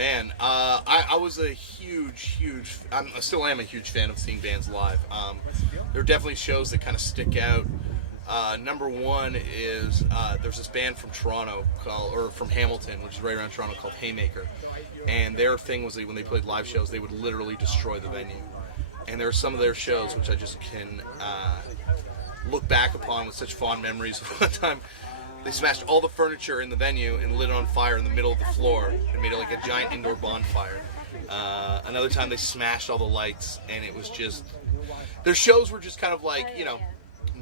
man, I was a I still am a huge fan of seeing bands live. There are definitely shows that kind of stick out. Number one is there's this band from Toronto from Hamilton, which is right around Toronto, called Haymaker. And their thing was that when they played live shows, they would literally destroy the venue. And there are some of their shows which I just can look back upon with such fond memories. One time, they smashed all the furniture in the venue and lit it on fire in the middle of the floor and made it like a giant indoor bonfire. Another time, they smashed all the lights, and it was just... Their shows were just kind of like,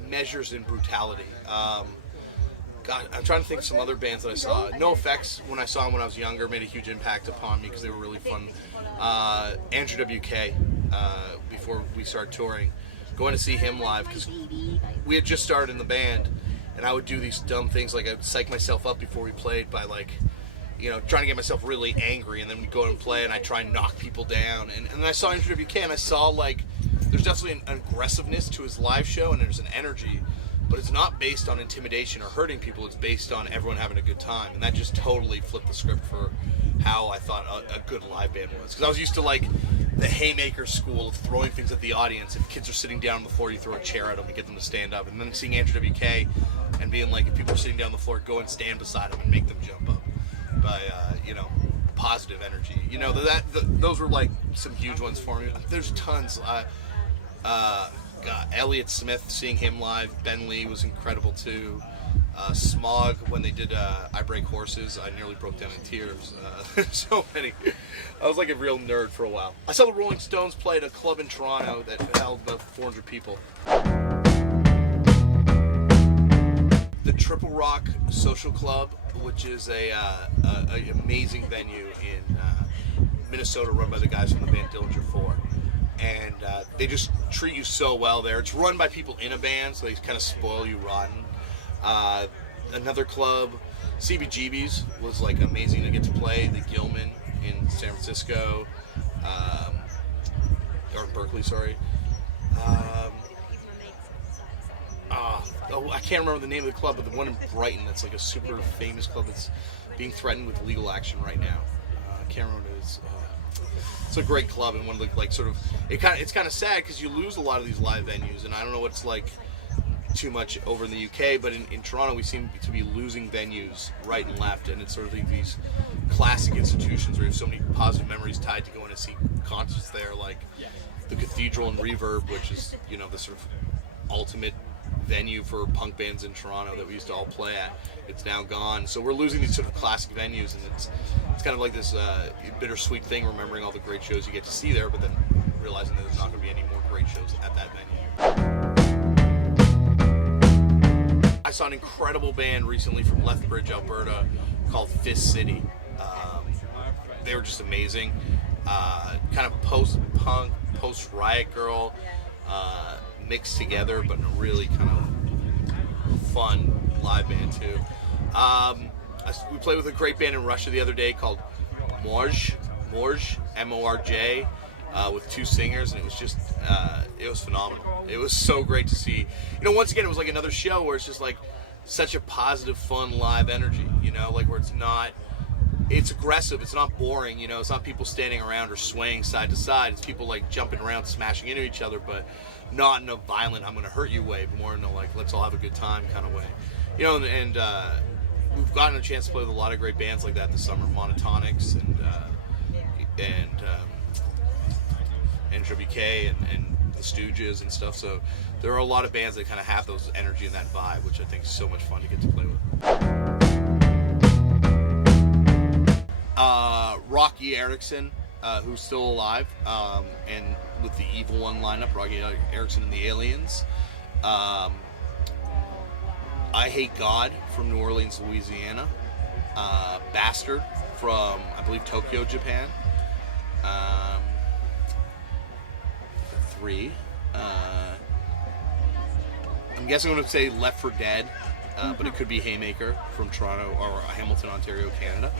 measures in brutality. God, I'm trying to think of some other bands that I saw. NoFX, when I saw them when I was younger, made a huge impact upon me because they were really fun. Andrew WK, before we started touring, going to see him live because we had just started in the band, and I would do these dumb things like I'd psych myself up before we played by trying to get myself really angry, and then we'd go and play and I'd try and knock people down. And then I saw Andrew WK, and I saw there's definitely an aggressiveness to his live show, and there's an energy, but it's not based on intimidation or hurting people. It's based on everyone having a good time, and that just totally flipped the script for how I thought a good live band was. Because I was used to the Haymaker school of throwing things at the audience. If kids are sitting down on the floor, you throw a chair at them and get them to stand up. And then seeing Andrew WK and being if people are sitting down on the floor, go and stand beside them and make them jump up by positive energy. Those were some huge ones for me. There's tons. Elliott Smith, seeing him live. Ben Lee was incredible too. Smog, when they did I Break Horses, I nearly broke down in tears. So many. I was like a real nerd for a while. I saw the Rolling Stones play at a club in Toronto that held about 400 people. The Triple Rock Social Club, which is an amazing venue in Minnesota, run by the guys from the band Dillinger 4. And they just treat you so well there. It's run by people in a band, so they kind of spoil you rotten. Another club, CBGB's, was amazing to get to play. The Gilman in San Francisco, or Berkeley, sorry. I can't remember the name of the club, but the one in Brighton that's a super famous club that's being threatened with legal action right now. I can't remember what it is. It's a great club, and one of the it's kind of sad because you lose a lot of these live venues, and I don't know what it's like too much over in the UK, but in Toronto we seem to be losing venues right and left, and it's sort of these classic institutions where you have so many positive memories tied to going to see concerts there, like the Cathedral and Reverb, which is the sort of ultimate venue for punk bands in Toronto that we used to all play at. It's now gone, so we're losing these sort of classic venues, and it's kind of like this bittersweet thing, remembering all the great shows you get to see there, but then realizing that there's not going to be any more great shows at that venue. I saw an incredible band recently from Lethbridge, Alberta, called Fist City. They were just amazing. Kind of post-punk, post-Riot Girl, mixed together, but in a really kind of fun live band too. We played with a great band in Russia the other day called Morj, M-O-R-J, with two singers, and it was just, it was phenomenal. It was so great to see. Once again, it was like another show where it's just such a positive, fun live energy, where it's aggressive, it's not boring, it's not people standing around or swaying side to side, it's people jumping around, smashing into each other, but not in a violent, I'm going to hurt you way, but more in a let's all have a good time kind of way. And we've gotten a chance to play with a lot of great bands like that this summer, Monotonics and NWK and the Stooges and stuff, so there are a lot of bands that kind of have those energy and that vibe, which I think is so much fun to get to play with. Rocky Erickson, who's still alive, and with the Evil One lineup, Rocky Erickson and the Aliens. I Hate God from New Orleans, Louisiana. Bastard from, I believe, Tokyo, Japan. 3. I'm guessing I'm going to say Left for Dead, but it could be Haymaker from Toronto or Hamilton, Ontario, Canada.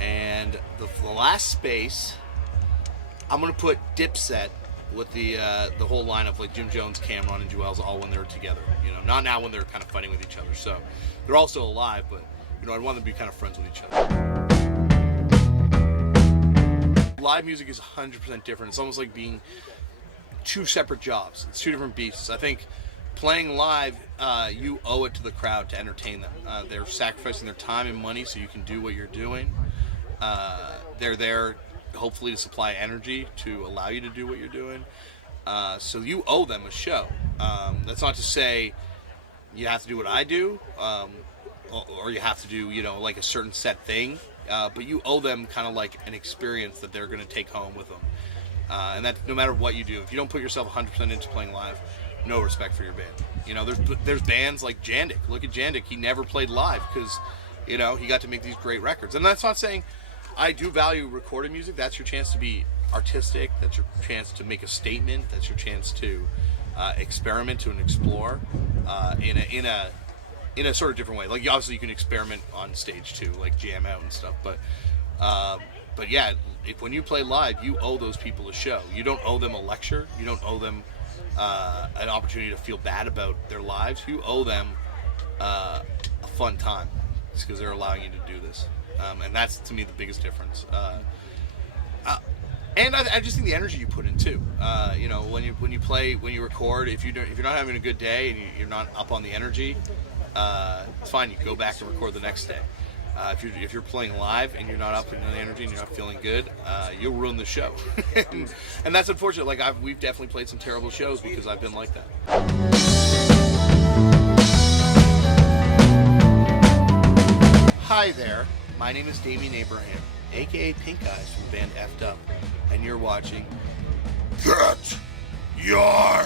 And the last space, I'm going to put Dipset with the whole lineup, Jim Jones, Cameron, and Joel's, all when they're together. Not now when they're kind of fighting with each other. So they're all still alive, but I'd want them to be kind of friends with each other. live music is 100% different. It's almost like being two separate jobs. It's two different beasts. I think playing live, you owe it to the crowd to entertain them. They're sacrificing their time and money so you can do what you're doing. They're there hopefully to supply energy to allow you to do what you're doing. So you owe them a show. That's not to say you have to do what I do, or you have to do, like a certain set thing. But you owe them kind of like an experience that they're going to take home with them. And that no matter what you do, if you don't put yourself 100% into playing live, no respect for your band. There's bands like Jandik. Look at Jandik. He never played live because, he got to make these great records. And that's not saying I do value recorded music. That's your chance to be artistic. That's your chance to make a statement. That's your chance to experiment, to explore in a sort of different way. Like obviously you can experiment on stage too, like jam out and stuff. But yeah, when you play live, you owe those people a show. You don't owe them a lecture. You don't owe them an opportunity to feel bad about their lives. You owe them a fun time. It's because they're allowing you to do this. And that's, to me, the biggest difference. And I just think the energy you put in too. When you play, when you record, if you're not having a good day and you're not up on the energy, it's fine. You can go back and record the next day. If you're playing live and you're not up in the energy and you're not feeling good, you'll ruin the show. and that's unfortunate. Like we've definitely played some terrible shows because I've been like that. Hi there. My name is Damian Abraham, aka Pink Eyes from the band F'd Up, and you're watching Get Your